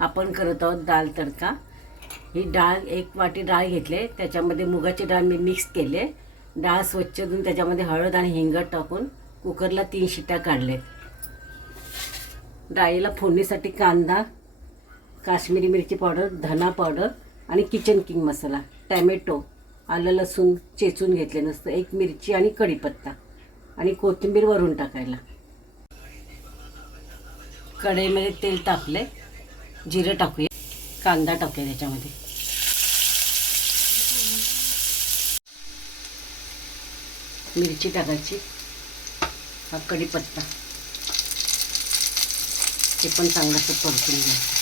आपण करत आहोत डाळ तडका। ही डाळ 1 वाटी डाळ घेतले, त्याच्यामध्ये मुगाची डाळ मी मिक्स केले। डाळ स्वच्छ धुवून त्याच्यामध्ये हळद आणि हिंग टाकून कुकरला 3 शिट्ट्या काढलेत। डाळीला फोडणीसाठी कांदा, काश्मीरी मिरची पावडर, धना पावडर आणि किचन किंग मसाला, टॅमॅटो, आलं लसूण चेचून घेतले नसतं, 1 मिरची आणि कढीपत्ता आणि कोथिंबीर वरून टाकायला। कढईमध्ये तेल टाकले, जिरं टाकूया, कांदा टाकूया त्याच्यामध्ये, मिरची टाकायची, हा कढीपत्ता, ते पण चांगलंसं परतून घ्यायचं।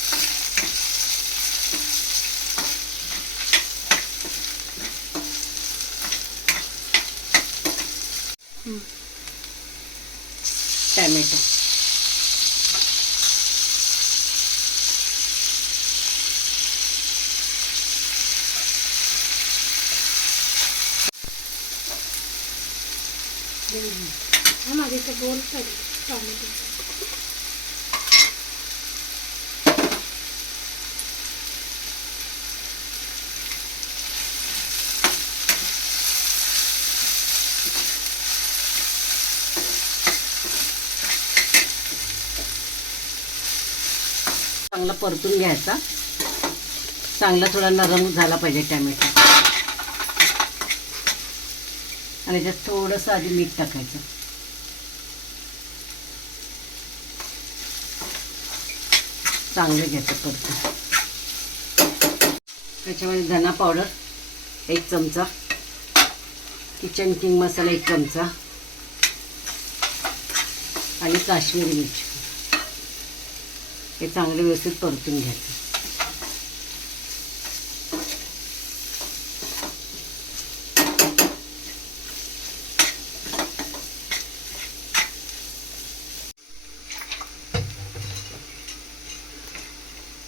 टॅमॅटो, माझे तर बोल टॉमॅटो चांगला परतून घ्यायचा। चांगला थोडा नरम झाला पाहिजे टॅमॅटो, आणि त्यात थोडंसं आधी मीठ टाकायचं। चांगलं घ्यायचं परतून। त्याच्यामध्ये धना पावडर 1 चमचा, किचन किंग मसाला 1 चमचा आणि काश्मीरी मिरची, हे चांगले व्यवस्थित परतून घ्यायचं।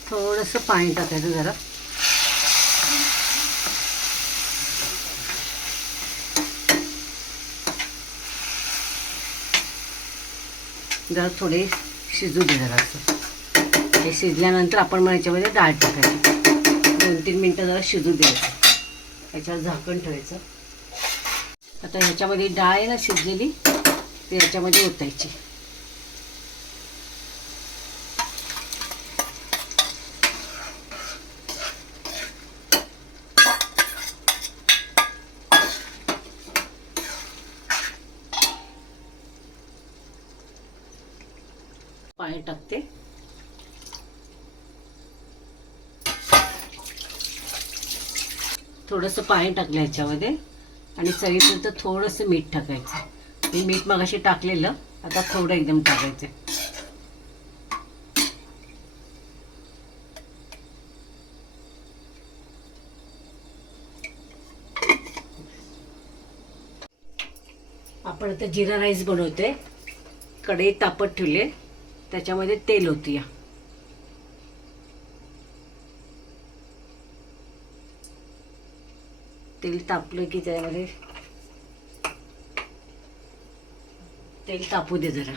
थोडंसं पाणी टाकायचं जरा, जरा थोडे शिजू दे जरासं। हे शिजल्यानंतर आपण मग याच्यामध्ये डाळ टाकायची, 2-3 मिनटं जरा शिजू द्यायचं, याच्यावर झाकण ठेवायचं। आता ह्याच्यामध्ये डाळ आहे ना शिजलेली, ती याच्यामध्ये ओतायची। पाणी टाकते, थोडंसं पाणी टाकलं ह्याच्यामध्ये, आणि चवीपुरतं थोडंसं मीठ टाकायचं। मी मीठ मगाशी टाकलेलं, आता थोडं एकदम टाकायचं। आपण आता जिरा राईस बनवते। कढई तापत ठेवले, त्याच्यामध्ये तेल ओतूया। तेल तापलं की त्यामध्ये तेल तापू दे जरा,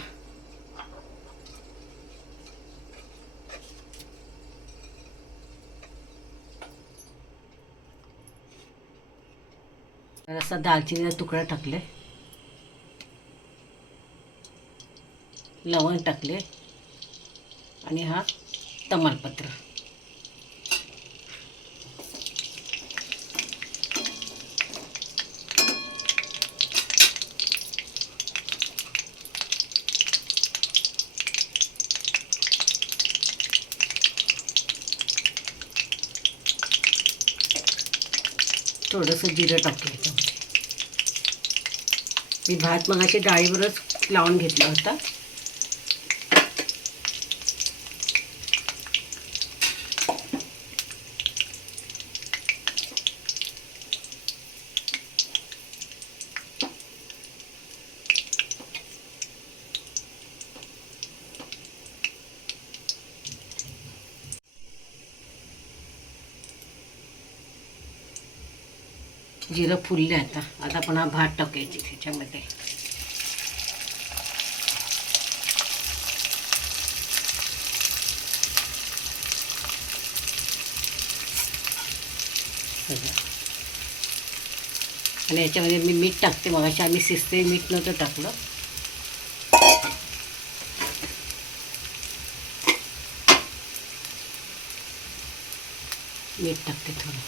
जरासा दालचिनीचा तुकडा टाकले, लवंग टाकले आणि हा तमालपत्र। थोडंसं जिरं टाकलं याच्यामध्ये। मी भात मगाशी डाळीवरच लावून घेतला होता। जिरं फुलले, आता आपण हा भात टाकायची त्याच्यामध्ये। सगळं. आणि याच्यामध्ये मी मीठ टाकते. मगाशी आम्ही शिजते मीठ नव्हतं टाकलं. मीठ टाकते थोडं.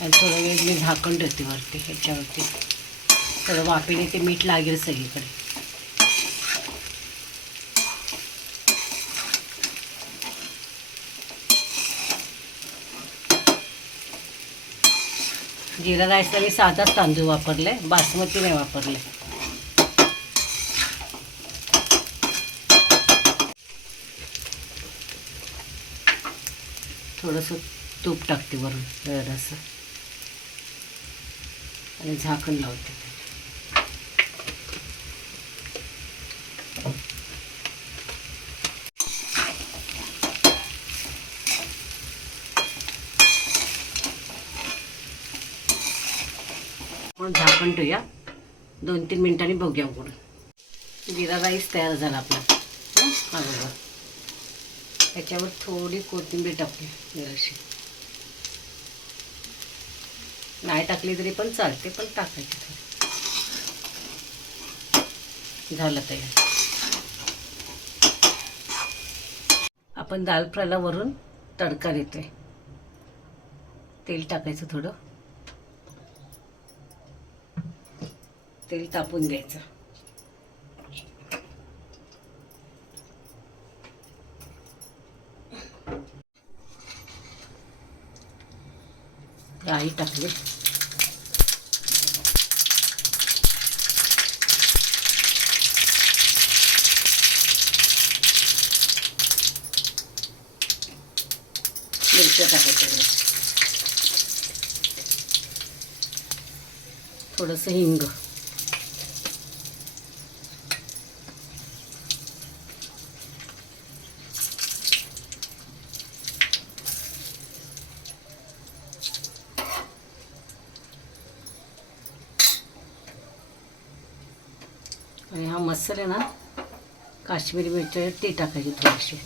आणि थोडा वेळ मी झाकण ठेवते वरती ह्याच्यावरती. थोडं वाफेने ते मीठ लागेल सगळीकडे. जिरा राईसला मी साधाच तांदूळ वापरले, बासमती नाही वापरले. थोडंसं तूप टाकते वरून जरासं आणि झाकण लावते. आपण झाकण ठेवूया. 2-3 मिनिटांनी बघूया उघडून. जिरा राईस तयार झाला आपला. हा बघा. त्याच्यावर थोडी कोथिंबीर टाकली जराशी. नाही टाकली तरी पण चालते, पण टाकायची थोडी. झालं तयार. आपण दाल फ्रायला वरून तडका देतोय. तेल टाकायचं थोडं. तेल तापून घ्यायचं. राई टाकली. मिरच्या टाकायच्या. थोडंसं हिंग. आणि हा मसाला ना काश्मीरी मिरची ती टाकायची थोडीशी.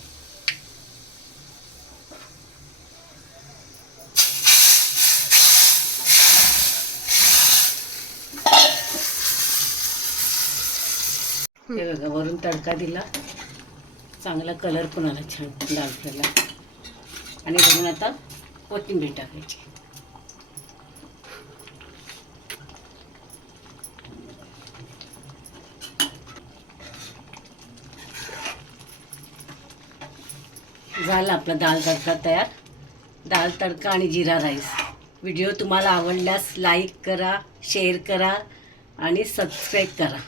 हे बघा वरून तडका दिला. चांगला कलर पण आला छान दाल फ्रायला. आणि वरून आता कोथिंबीर टाकायची. झाला आपला दाल तडका तयार. दाल तडका आणि जिरा राईस. व्हिडिओ तुम्हाला आवडल्यास लाईक करा, शेअर करा आणि सबस्क्राईब करा.